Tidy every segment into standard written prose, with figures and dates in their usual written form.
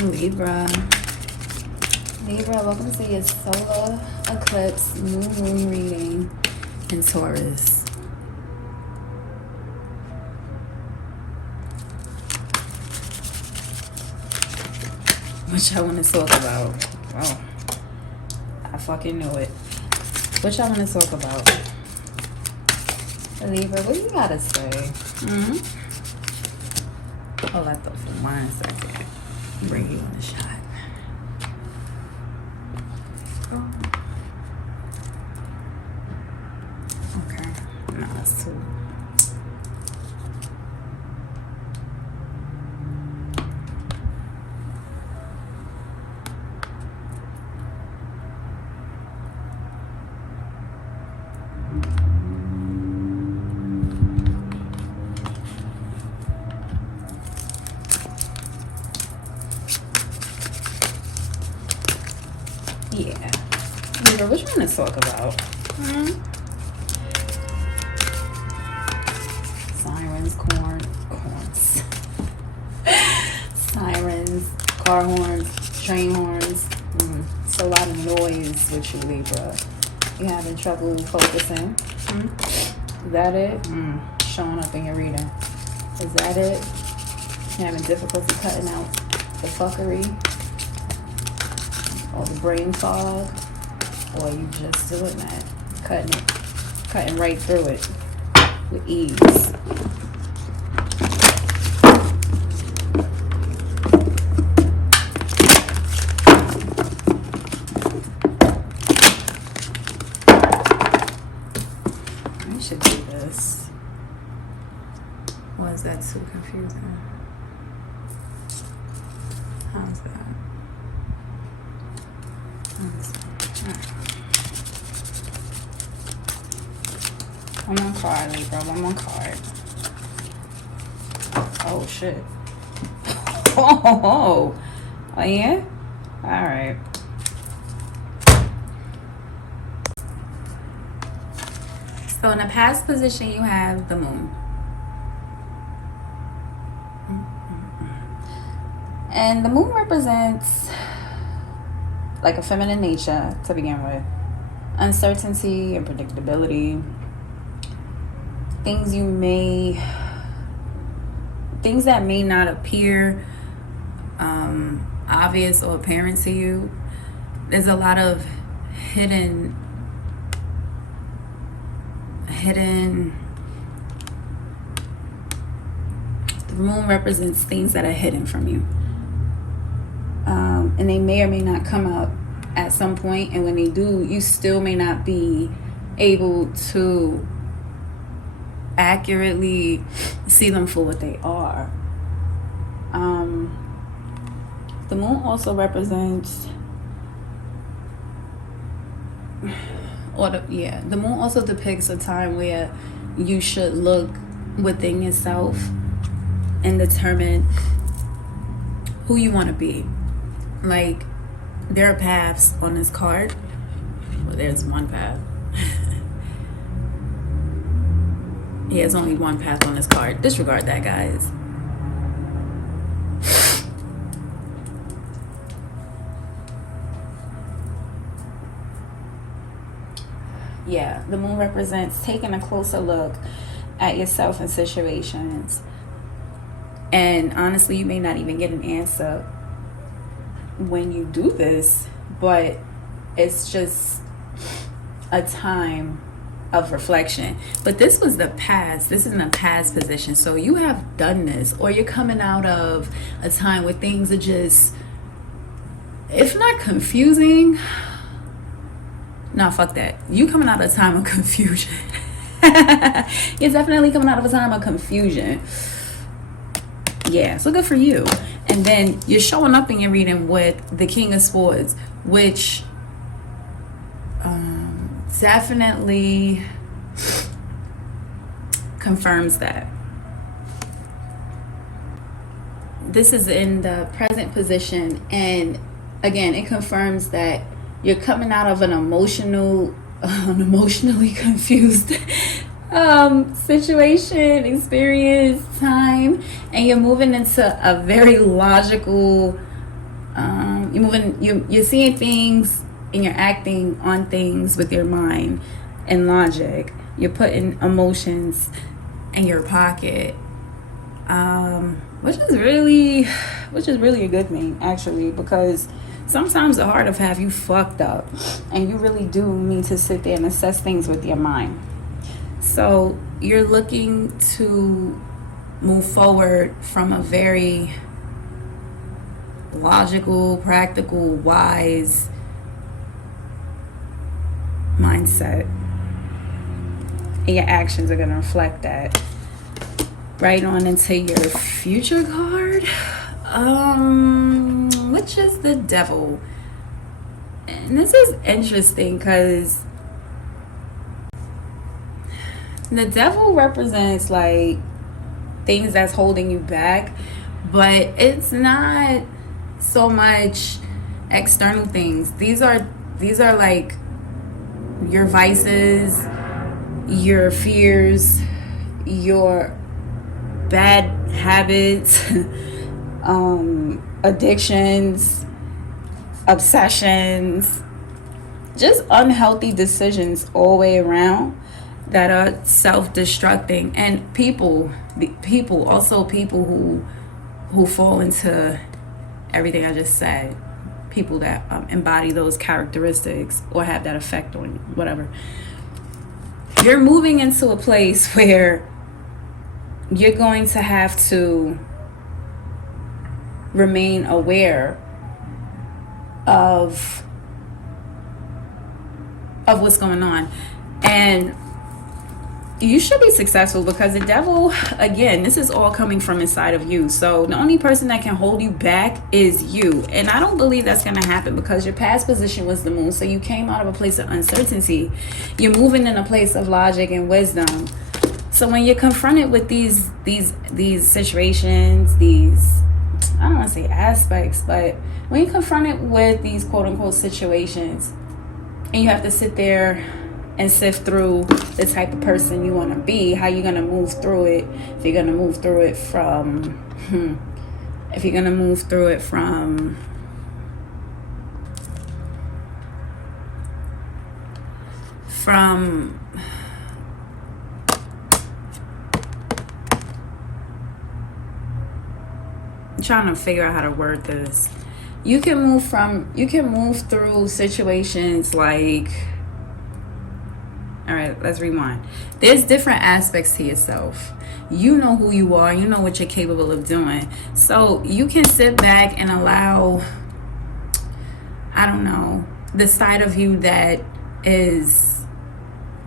Libra. Libra, welcome to your solar eclipse new moon reading in Taurus. What y'all want to talk about? Oh, I fucking knew it. What y'all want to talk about? Libra, what you gotta say? Hold that thought for 1 second. Bring you in a shot. Okay. No, that's too. Yeah. Libra, what you want to talk about? Sirens, horns. Sirens, car horns, train horns. It's a lot of noise with you, Libra. You having trouble focusing? Is that it? Showing up in your reading. Is that it? You having difficulty cutting out the fuckery? Or the brain fog, or you just doing that, cutting right through it with ease. I should do this. Or is that too confusing? How's that? One more card, Libra. One more card. Oh, shit. Oh, yeah? All right. So in the past position, you have the moon. And the moon represents like a feminine nature to begin with. Uncertainty and predictability. Things that may not appear obvious or apparent to you. There's a lot of hidden the moon represents things that are hidden from you. And they may or may not come up at some point, and when they do, you still may not be able to accurately see them for what they are. The moon also represents, the moon also depicts a time where you should look within yourself and determine who you want to be. Like, there are paths on this card. Well, there's one path. Yeah, there's only one path on this card. Disregard that, guys. Yeah, the moon represents taking a closer look at yourself and situations. And honestly, you may not even get an answer when you do this, but it's just a time of reflection. But this was the past. This is in a past position. So you have done this, or you're coming out of a time where things are just, if not confusing, nah, fuck that. You coming out of a time of confusion. You're definitely coming out of a time of confusion. Yeah, so good for you. And then you're showing up in your reading with the King of Swords, which definitely confirms that. This is in the present position, and again, it confirms that you're coming out of an emotionally confused situation, experience, time, and you're moving into a very logical, you're seeing things and you're acting on things with your mind and logic. You're putting emotions in your pocket, which is really a good thing, actually, because sometimes the heart of have you fucked up, and you really do need to sit there and assess things with your mind. So you're looking to move forward from a very logical, practical, wise mindset. And your actions are going to reflect that. Right on into your future card, which is the Devil. And this is interesting because the Devil represents like things that's holding you back, but it's not so much external things. These are like your vices, your fears, your bad habits, addictions, obsessions, just unhealthy decisions all the way around that are self-destructing. And people who fall into everything I just said, people that embody those characteristics or have that effect on you, whatever. You're moving into a place where you're going to have to remain aware of what's going on. And you should be successful because the Devil, again, this is all coming from inside of you. So the only person that can hold you back is you. And I don't believe that's going to happen because your past position was the Moon. So you came out of a place of uncertainty. You're moving in a place of logic and wisdom. So when you're confronted with these situations, I don't want to say aspects, but when you're confronted with these quote unquote situations and you have to sit there and sift through the type of person you want to be, how you're going to move through it, if you're going to move through it from I'm trying to figure out how to word this. You can move through situations like, all right, let's rewind. There's different aspects to yourself. You know who you are. You know what you're capable of doing. So you can sit back and allow, I don't know, the side of you that is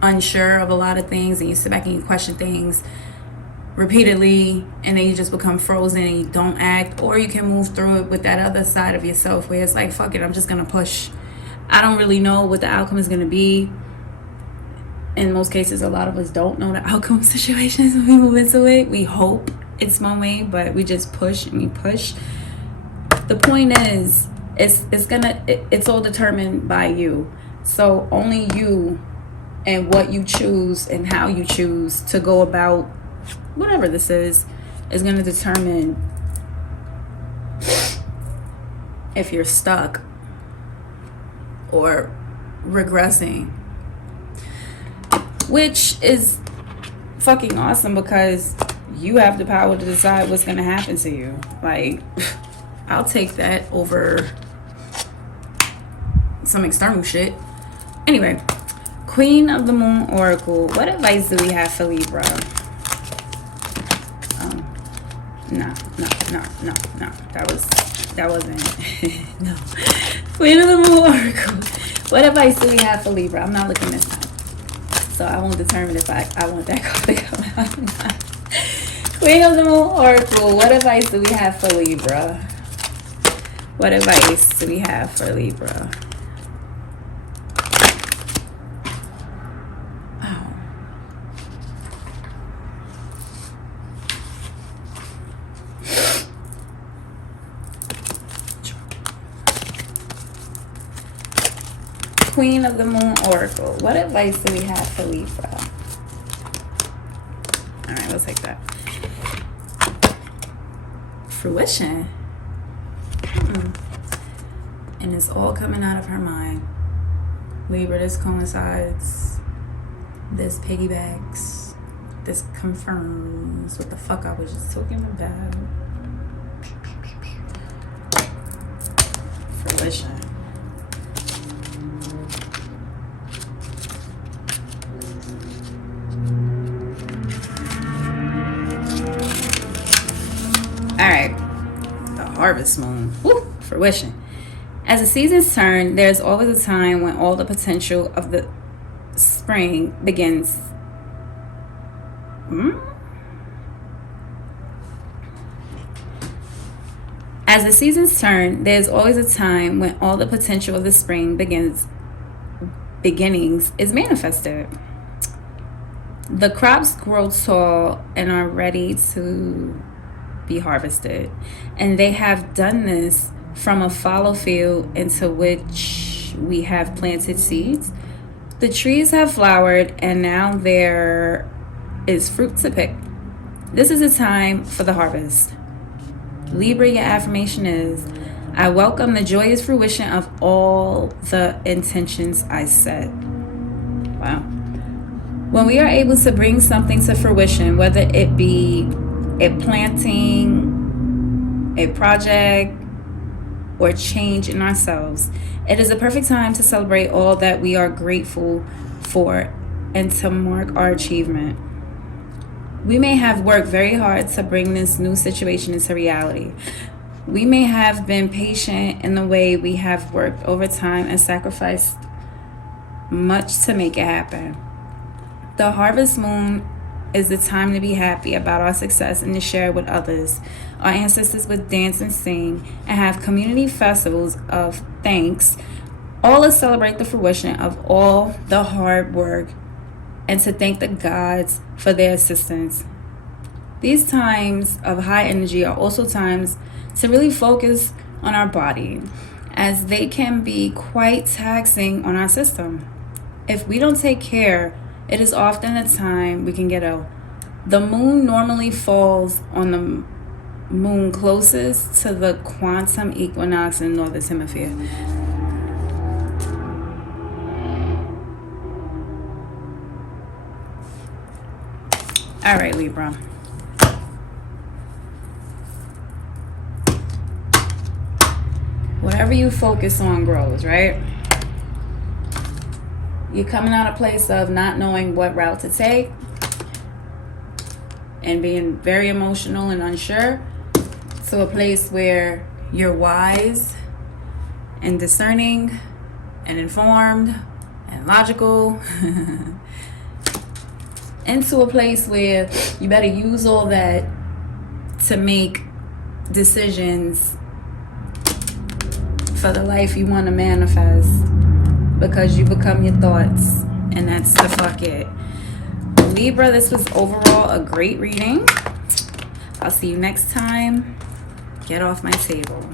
unsure of a lot of things, and you sit back and you question things repeatedly, and then you just become frozen and you don't act. Or you can move through it with that other side of yourself where it's like, fuck it, I'm just gonna push. I don't really know what the outcome is gonna be. In most cases, a lot of us don't know the outcome of situations when we move into it. We hope it's one way, but we just push and we push. The point is, it's all determined by you. So only you and what you choose and how you choose to go about whatever this is going to determine if you're stuck or regressing. Which is fucking awesome because you have the power to decide what's going to happen to you. Like, I'll take that over some external shit. Anyway, Queen of the Moon Oracle. What advice do we have for Libra? No. That wasn't no. Queen of the Moon Oracle. What advice do we have for Libra? I'm not looking this time, so I won't determine if I want that card to come out or not. Queen of the Moon Oracle. What advice do we have for Libra? What advice do we have for Libra? Queen of the Moon Oracle. What advice do we have for Libra? I'll take that. Fruition. And it's all coming out of her mind. Libra, this coincides. This piggybacks. This confirms what the fuck I was just talking about. Fruition. All right, the harvest moon. Woo, fruition. As the seasons turn, there's always a time when all the potential of the spring begins. As the seasons turn, there's always a time when all the potential of the spring beginnings is manifested. The crops grow tall and are ready to be harvested, and they have done this from a fallow field into which we have planted seeds. The trees have flowered, and now there is fruit to pick. This is a time for the harvest. Libra, your affirmation is, I welcome the joyous fruition of all the intentions I set. Wow. When we are able to bring something to fruition, whether it be a planting, a project, or change in ourselves, it is a perfect time to celebrate all that we are grateful for and to mark our achievement. We may have worked very hard to bring this new situation into reality. We may have been patient in the way we have worked over time and sacrificed much to make it happen. The harvest moon is the time to be happy about our success and to share it with others. Our ancestors would dance and sing and have community festivals of thanks, all to celebrate the fruition of all the hard work and to thank the gods for their assistance. These times of high energy are also times to really focus on our body, as they can be quite taxing on our system. If we don't take care, it is often a time we can get ill. The moon normally falls on the moon closest to the quantum equinox in the northern hemisphere. All right, Libra. Whatever you focus on grows, right? You're coming out of a place of not knowing what route to take and being very emotional and unsure to a place where you're wise and discerning and informed and logical into a place where you better use all that to make decisions for the life you want to manifest, because you become your thoughts, and that's the fuck it. Libra, this was overall a great reading. I'll see you next time. Get off my table.